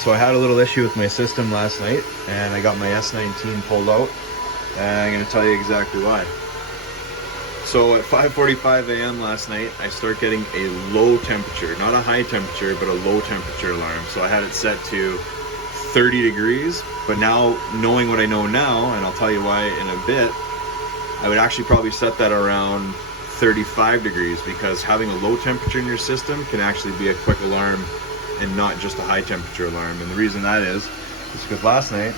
So I had a little issue with my system last night, and I got my S19 pulled out, and I'm going to tell you exactly why. So at 5:45 a.m. last night, I start getting a low temperature, not a high temperature, but a low temperature alarm. So I had it set to 30 degrees, but now knowing what I know now, and I'll tell you why in a bit, I would actually probably set that around 35 degrees, because having a low temperature in your system can actually be a quick alarm and not just a high temperature alarm. And the reason that is because last night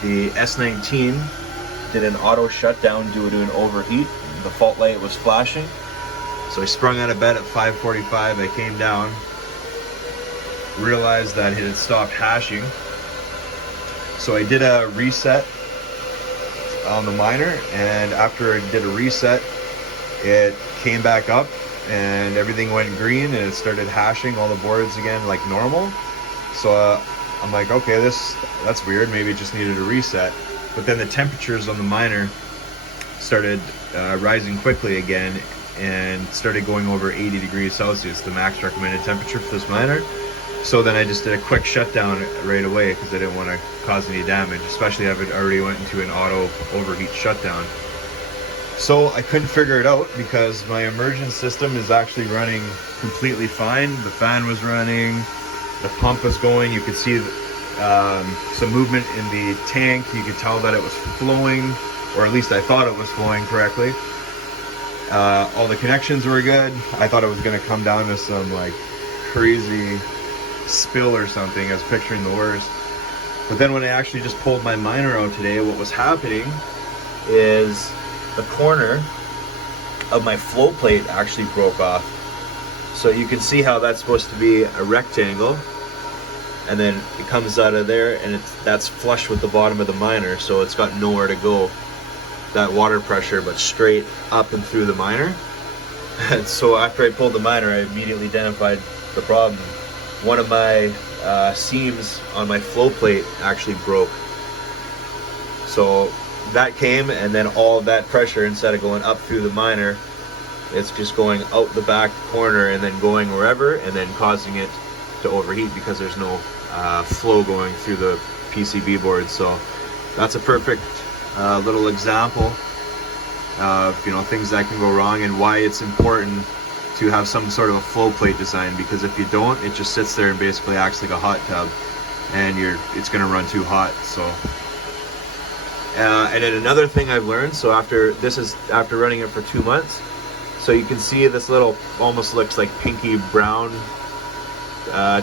the S19 did an auto shutdown due to an overheat. The fault light was flashing. So I sprung out of bed at 5:45. I came down, realized that it had stopped hashing. So I did a reset on the miner, and after I did a reset, it came back up and everything went green and it started hashing all the boards again like normal. So I'm like, okay, that's weird, maybe it just needed a reset. But then the temperatures on the miner started rising quickly again and started going over 80 degrees Celsius, the max recommended temperature for this miner. So then I just did a quick shutdown right away because I didn't want to cause any damage, especially if it already went into an auto overheat shutdown. So I couldn't figure it out because my immersion system is actually running completely fine. The fan was running, the pump was going, you could see some movement in the tank. You could tell that it was flowing, or at least I thought it was flowing correctly. All the connections were good. I thought it was going to come down to some like crazy spill or something. I was picturing the worst. But then when I actually just pulled my miner out today, what was happening is the corner of my flow plate actually broke off. So you can see how that's supposed to be a rectangle, and then it comes out of there, and that's flush with the bottom of the miner, so it's got nowhere to go, that water pressure, but straight up and through the miner. And so after I pulled the miner, I immediately identified the problem. One of my seams on my flow plate actually broke. So that came, and then all of that pressure, instead of going up through the miner, it's just going out the back corner and then going wherever, and then causing it to overheat because there's no flow going through the PCB board. So that's a perfect little example of things that can go wrong, and why it's important to have some sort of a flow plate design, because if you don't, it just sits there and basically acts like a hot tub, and it's going to run too hot. So and then another thing I've learned, so after running it for 2 months, so you can see this little, almost looks like pinky brown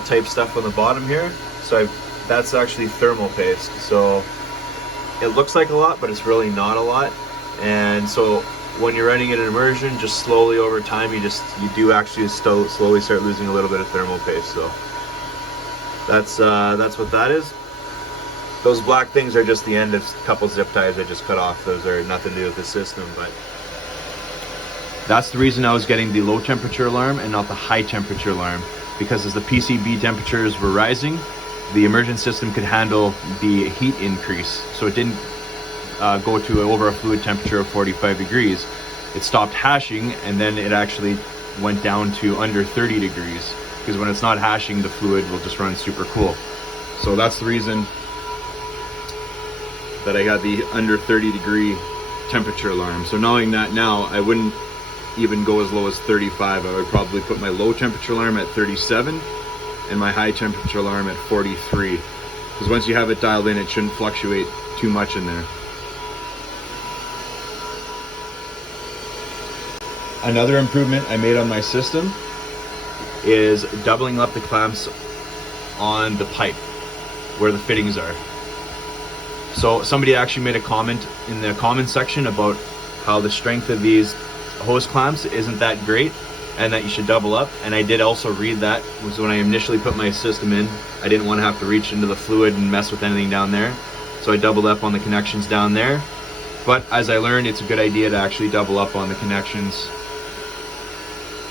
type stuff on the bottom here. So that's actually thermal paste. So it looks like a lot, but it's really not a lot. And so when you're running it in immersion, just slowly over time, you do actually slowly start losing a little bit of thermal paste. So that's what that is. Those black things are just the end of a couple zip ties I just cut off. Those are nothing to do with the system, but that's the reason I was getting the low temperature alarm and not the high temperature alarm, because as the PCB temperatures were rising, the immersion system could handle the heat increase. So it didn't go to over a fluid temperature of 45 degrees. It stopped hashing, and then it actually went down to under 30 degrees, because when it's not hashing, the fluid will just run super cool. So that's the reason that I got the under 30 degree temperature alarm. So knowing that now, I wouldn't even go as low as 35. I would probably put my low temperature alarm at 37 and my high temperature alarm at 43, because once you have it dialed in, it shouldn't fluctuate too much in there. Another improvement I made on my system is doubling up the clamps on the pipe where the fittings are. So somebody actually made a comment in the comment section about how the strength of these hose clamps isn't that great, and that you should double up. And I did also read that. Was when I initially put my system in, I didn't want to have to reach into the fluid and mess with anything down there, so I doubled up on the connections down there. But as I learned, it's a good idea to actually double up on the connections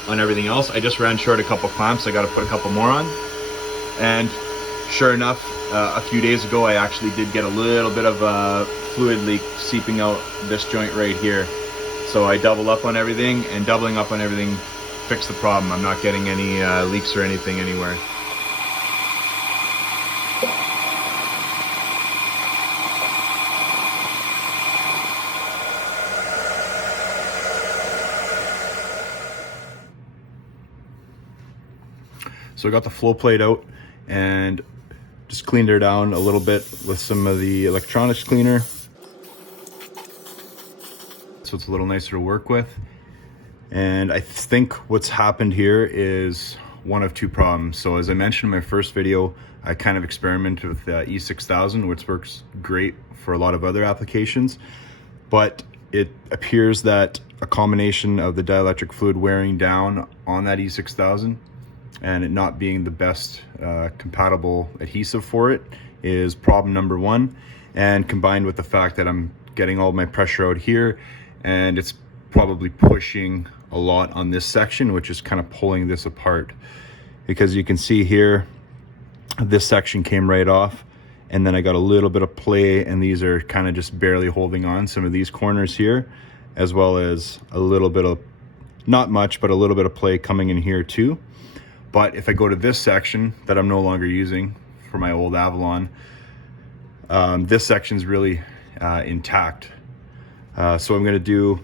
on everything else. I just ran short a couple clamps. I got to put a couple more on, and sure enough, a few days ago I actually did get a little bit of a fluid leak seeping out this joint right here. So I doubled up on everything, and doubling up on everything fixed the problem. I'm not getting any leaks or anything anywhere. So I got the flow plate out and just cleaned her down a little bit with some of the electronics cleaner, so it's a little nicer to work with. And I think what's happened here is one of two problems. So as I mentioned in my first video, I kind of experimented with the E6000, which works great for a lot of other applications, but it appears that a combination of the dielectric fluid wearing down on that E6000 and it not being the best compatible adhesive for it is problem number one. And combined with the fact that I'm getting all my pressure out here and it's probably pushing a lot on this section, which is kind of pulling this apart, because you can see here this section came right off, and then I got a little bit of play, and these are kind of just barely holding on, some of these corners here, as well as a little bit of, not much, but a little bit of play coming in here too. But if I go to this section that I'm no longer using for my old Avalon, this section's really intact. So I'm going to do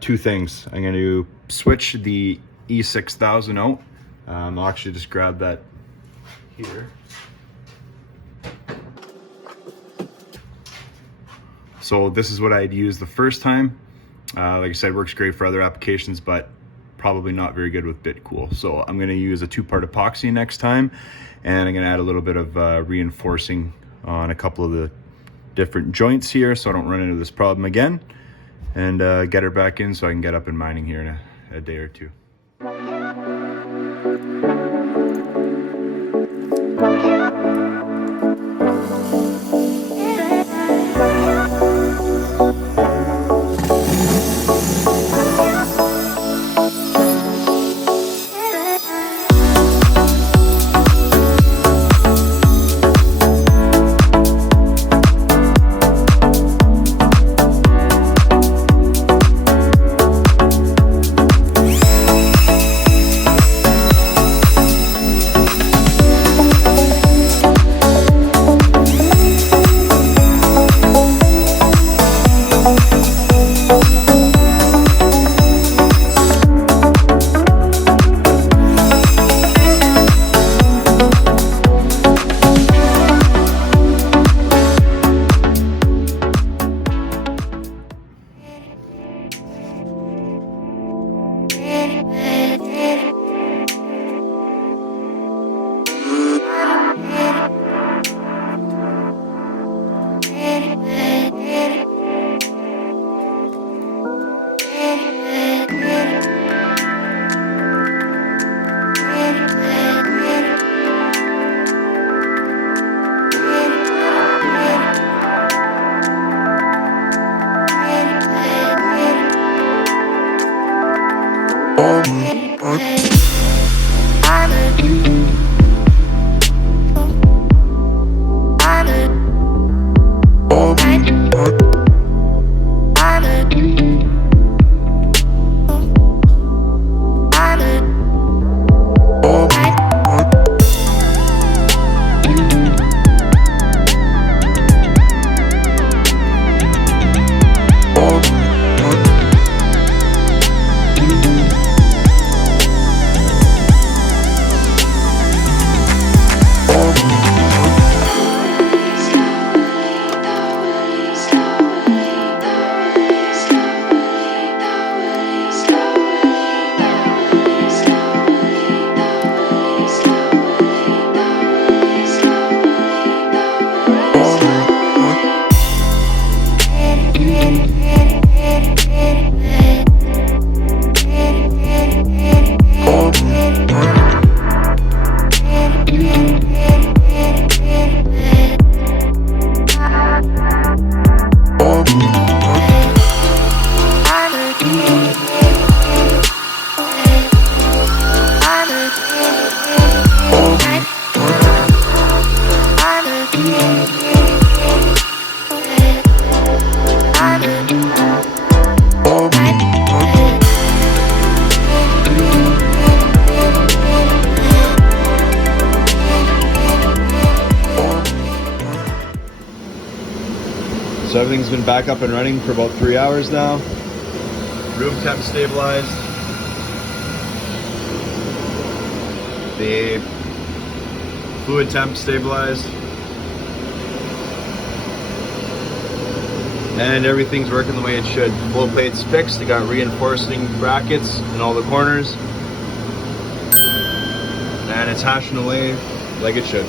two things. I'm going to switch the E6000 out. I'll actually just grab that here. So this is what I'd used the first time. Like I said, works great for other applications, but probably not very good with BitCool. So I'm going to use a 2-part epoxy next time, and I'm going to add a little bit of reinforcing on a couple of the different joints here so I don't run into this problem again, and get her back in so I can get up and mining here in a day or two. So everything's been back up and running for about 3 hours now. Room temp stabilized. The fluid temp stabilized. And everything's working the way it should. Flow plate's fixed. It got reinforcing brackets in all the corners. And it's hashing away like it should.